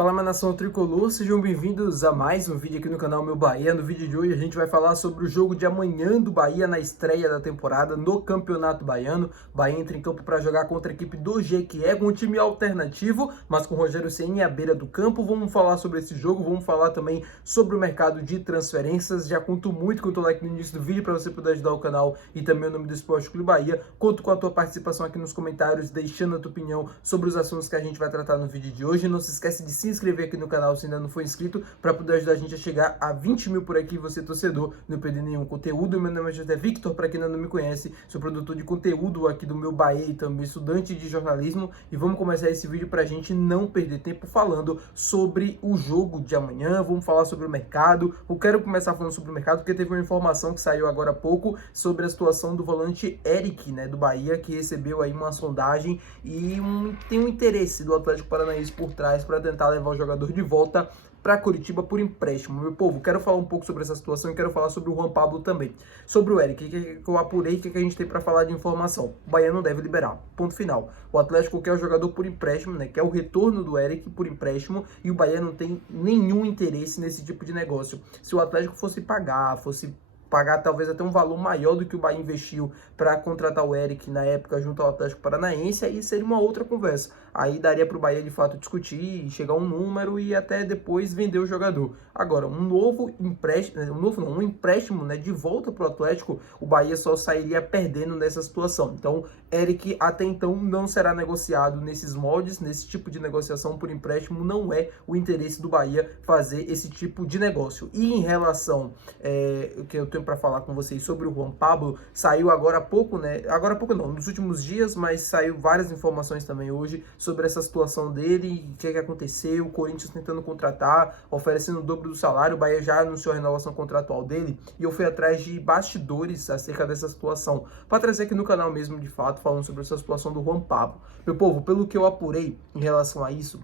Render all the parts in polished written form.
Fala, minha nação tricolor, sejam bem-vindos a mais um vídeo aqui no canal Meu Bahia. No vídeo de hoje a gente vai falar sobre o jogo de amanhã do Bahia na estreia da temporada no Campeonato Baiano. O Bahia entra em campo para jogar contra a equipe do Jequié, com um time alternativo, mas com o Rogério Ceni à beira do campo. Vamos falar sobre esse jogo, vamos falar também sobre o mercado de transferências. Já conto muito com o teu like no início do vídeo para você poder ajudar o canal e também o nome do Esporte Clube Bahia. Conto com a tua participação aqui nos comentários, deixando a tua opinião sobre os assuntos que a gente vai tratar no vídeo de hoje. Não se esquece de se inscrever aqui no canal se ainda não for inscrito, para poder ajudar a gente a chegar a 20 mil por aqui, você torcedor, não perder nenhum conteúdo. Meu nome é José Victor, para quem ainda não me conhece, sou produtor de conteúdo aqui do Meu Bahia e também estudante de jornalismo, e vamos começar esse vídeo para a gente não perder tempo falando sobre o jogo de amanhã. Vamos falar sobre o mercado. Eu quero começar falando sobre o mercado porque teve uma informação que saiu agora há pouco sobre a situação do volante Eric, né, do Bahia, que recebeu aí uma sondagem e tem um interesse do Atlético Paranaense por trás para tentar levar o jogador de volta para Curitiba por empréstimo. Meu povo, quero falar um pouco sobre essa situação e quero falar sobre o Juan Pablo também. Sobre o Eric, que eu apurei, o que a gente tem para falar de informação. O Bahia não deve liberar, ponto final. O Atlético quer o jogador por empréstimo, né, quer o retorno do Eric por empréstimo, e o Bahia não tem nenhum interesse nesse tipo de negócio. Se o Atlético fosse pagar talvez até um valor maior do que o Bahia investiu para contratar o Eric na época junto ao Atlético Paranaense, aí seria uma outra conversa. Aí daria para o Bahia de fato discutir, chegar a um número e até depois vender o jogador. Agora, um empréstimo, né, de volta para o Atlético, o Bahia só sairia perdendo nessa situação. Então, Eric até então não será negociado nesses moldes, nesse tipo de negociação por empréstimo. Não é o interesse do Bahia fazer esse tipo de negócio. E em relação o que eu tenho para falar com vocês sobre o Juan Pablo, saiu agora há pouco, né? Agora há pouco não, nos últimos dias, mas saiu várias informações também hoje sobre essa situação dele, o que aconteceu, o Corinthians tentando contratar, oferecendo o dobro do salário. O Bahia já anunciou a renovação contratual dele, e eu fui atrás de bastidores acerca dessa situação, para trazer aqui no canal mesmo, de fato, falando sobre essa situação do Juan Pablo. Meu povo, pelo que eu apurei em relação a isso,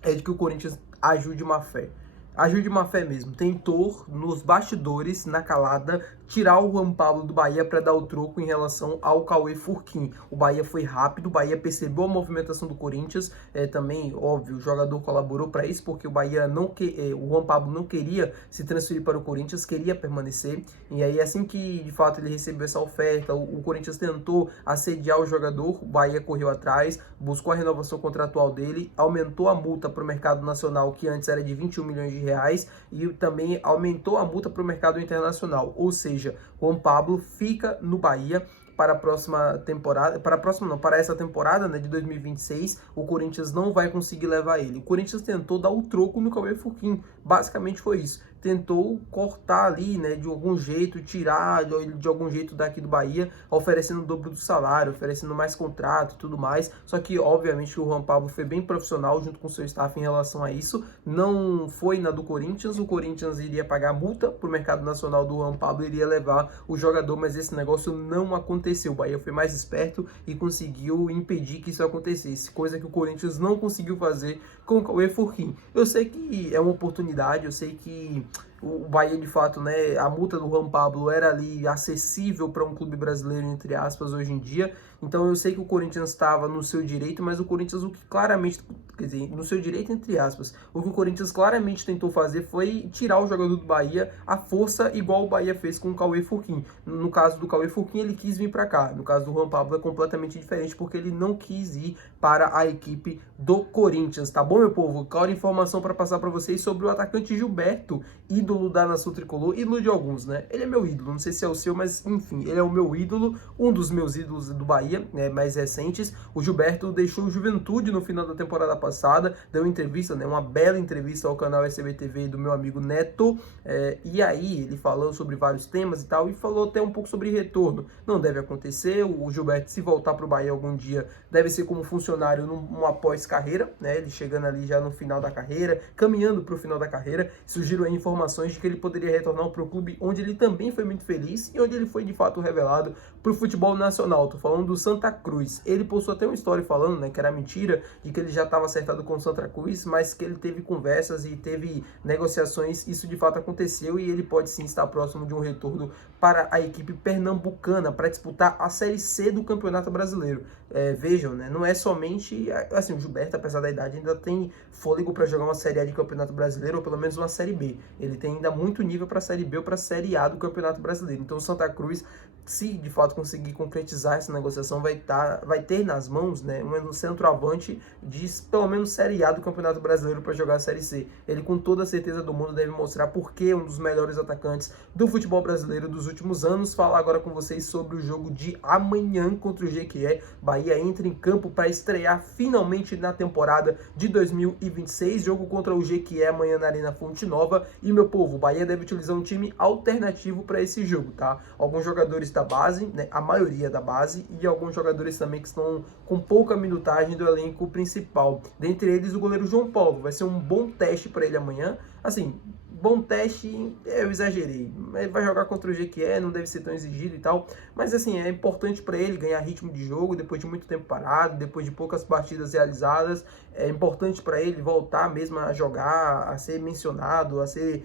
é de que o Corinthians agiu de má fé. Agiu de má fé mesmo, tentou nos bastidores, na calada, tirar o Juan Pablo do Bahia para dar o troco em relação ao Cauê Furquim. O Bahia foi rápido, o Bahia percebeu a movimentação do Corinthians, também, óbvio, o jogador colaborou para isso, porque o Bahia o Juan Pablo não queria se transferir para o Corinthians, queria permanecer, e aí assim que de fato ele recebeu essa oferta, o Corinthians tentou assediar o jogador, o Bahia correu atrás, buscou a renovação contratual dele, aumentou a multa para o mercado nacional, que antes era de 21 milhões de reais, e também aumentou a multa para o mercado internacional, ou seja, Juan Pablo fica no Bahia para a próxima temporada, para essa temporada, né, de 2026, o Corinthians não vai conseguir levar ele. O Corinthians tentou dar o troco no Cauê Furquim, basicamente foi isso. Tentou cortar ali, né, de algum jeito, tirar de algum jeito daqui do Bahia, oferecendo o dobro do salário, oferecendo mais contrato e tudo mais. Só que, obviamente, o Juan Pablo foi bem profissional junto com o seu staff em relação a isso. Não foi na do Corinthians. O Corinthians iria pagar multa para o mercado nacional do Juan Pablo, iria levar o jogador, mas esse negócio não aconteceu. O Bahia foi mais esperto e conseguiu impedir que isso acontecesse, coisa que o Corinthians não conseguiu fazer com o Cauê Furquim. Eu sei que é uma oportunidade, eu sei que o Bahia, de fato, né, a multa do Juan Pablo era ali acessível para um clube brasileiro, entre aspas, hoje em dia. Então eu sei que o Corinthians estava no seu direito, mas o Corinthians, o que claramente, quer dizer, no seu direito, entre aspas, o que o Corinthians claramente tentou fazer foi tirar o jogador do Bahia à força, igual o Bahia fez com o Cauê Furquim. No caso do Cauê Furquim, ele quis vir para cá. No caso do Juan Pablo é completamente diferente, porque ele não quis ir para a equipe do Corinthians, tá bom, meu povo? Claro, informação para passar para vocês sobre o atacante Gilberto, ídolo da nação tricolor, ídolo de alguns, né? Ele é meu ídolo, não sei se é o seu, mas enfim, ele é o meu ídolo, um dos meus ídolos do Bahia, né, mais recentes. O Gilberto deixou o Juventude no final da temporada passada, deu uma entrevista, né, uma bela entrevista ao canal SBTV do meu amigo Neto, e aí ele falou sobre vários temas e tal, e falou até um pouco sobre retorno. Não deve acontecer, o Gilberto, se voltar para o Bahia algum dia, deve ser como funcionário numa pós-carreira, né, ele chegando ali já no final da carreira, caminhando para o final da carreira. Surgiram aí informações especulações de que ele poderia retornar para o clube onde ele também foi muito feliz e onde ele foi de fato revelado para o futebol nacional. Tô falando do Santa Cruz. Ele postou até uma história falando, né, que era mentira, de que ele já estava acertado com o Santa Cruz, mas que ele teve conversas e teve negociações. Isso de fato aconteceu e ele pode sim estar próximo de um retorno para a equipe pernambucana para disputar a Série C do Campeonato Brasileiro. Vejam, né, não é somente assim, o Gilberto, apesar da idade, ainda tem fôlego para jogar uma Série A de Campeonato Brasileiro ou pelo menos uma Série B. Ele tem ainda muito nível para a Série B ou para a Série A do Campeonato Brasileiro. Então o Santa Cruz, se de fato conseguir concretizar essa negociação, vai ter nas mãos, né, um centroavante de pelo menos Série A do Campeonato Brasileiro para jogar a Série C. Ele com toda a certeza do mundo deve mostrar por que é um dos melhores atacantes do futebol brasileiro dos últimos anos. Falar agora com vocês sobre o jogo de amanhã contra o Jequié. Bahia entra em campo para estrear finalmente na temporada de 2026. Jogo contra o Jequié amanhã na Arena Fonte Nova. E, meu povo, o Bahia deve utilizar um time alternativo para esse jogo, tá? Alguns jogadores da base, né, a maioria da base, e alguns jogadores também que estão com pouca minutagem do elenco principal. Dentre eles, o goleiro João Paulo. Vai ser um bom teste para ele amanhã. Assim, bom teste, eu exagerei. Ele vai jogar contra o Jequié, não deve ser tão exigido e tal. Mas assim, é importante para ele ganhar ritmo de jogo depois de muito tempo parado, depois de poucas partidas realizadas. É importante para ele voltar mesmo a jogar, a ser mencionado, a ser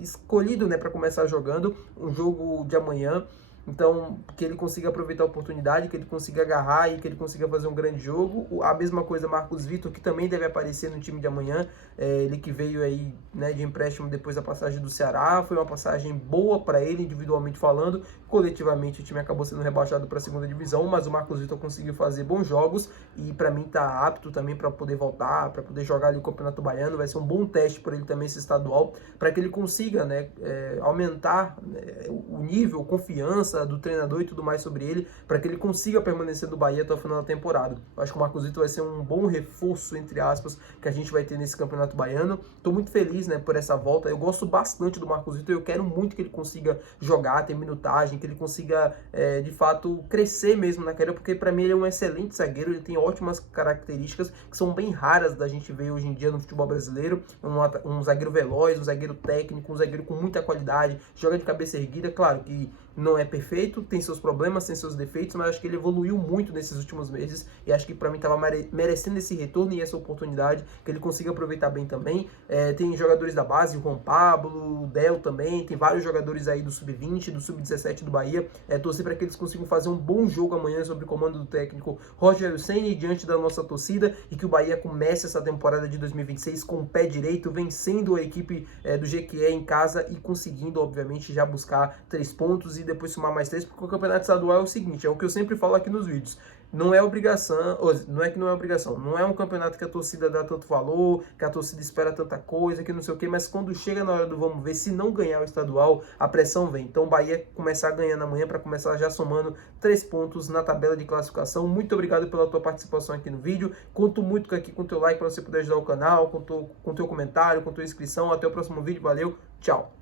escolhido, né, para começar jogando um jogo de amanhã. Então, que ele consiga aproveitar a oportunidade, que ele consiga agarrar e que ele consiga fazer um grande jogo. A mesma coisa Marcos Vitor, que também deve aparecer no time de amanhã. Ele que veio aí, né, de empréstimo depois da passagem do Ceará. Foi uma passagem boa para ele, individualmente falando. Coletivamente, o time acabou sendo rebaixado para a segunda divisão, mas o Marcos Vitor conseguiu fazer bons jogos e para mim tá apto também para poder voltar, para poder jogar ali o Campeonato Baiano. Vai ser um bom teste para ele também esse estadual, para que ele consiga, né, aumentar o nível, confiança do treinador e tudo mais sobre ele, para que ele consiga permanecer no Bahia até o final da temporada. Eu acho que o Marcos Vitor vai ser um bom reforço, entre aspas, que a gente vai ter nesse Campeonato Baiano. Tô muito feliz, né, por essa volta. Eu gosto bastante do Marcos Vitor, eu quero muito que ele consiga jogar, ter minutagem, que ele consiga, de fato, crescer mesmo na carreira, porque para mim ele é um excelente zagueiro, ele tem ótimas características que são bem raras da gente ver hoje em dia no futebol brasileiro. Um zagueiro veloz, um zagueiro técnico, um zagueiro com muita qualidade, joga de cabeça erguida. Claro que não é perfeito, tem seus problemas, tem seus defeitos, mas acho que ele evoluiu muito nesses últimos meses e acho que para mim estava merecendo esse retorno e essa oportunidade, que ele consiga aproveitar bem também. Tem jogadores da base, o Juan Pablo, o Del também, tem vários jogadores aí do Sub-20, do Sub-17 do Bahia. Torcer para que eles consigam fazer um bom jogo amanhã sob o comando do técnico Rogério Ceni diante da nossa torcida e que o Bahia comece essa temporada de 2026 com o pé direito, vencendo a equipe do Jequié em casa e conseguindo, obviamente, já buscar 3 pontos e depois somar mais 3, porque o campeonato estadual é o seguinte, é o que eu sempre falo aqui nos vídeos. Não é obrigação, não é que não é obrigação, não é um campeonato que a torcida dá tanto valor, que a torcida espera tanta coisa, que não sei o que, mas quando chega na hora do vamos ver, se não ganhar o estadual, a pressão vem. Então o Bahia começar ganhando amanhã para começar já somando 3 pontos na tabela de classificação. Muito obrigado pela tua participação aqui no vídeo, conto muito aqui com o teu like para você poder ajudar o canal, com teu comentário, com tua inscrição. Até o próximo vídeo, valeu, tchau!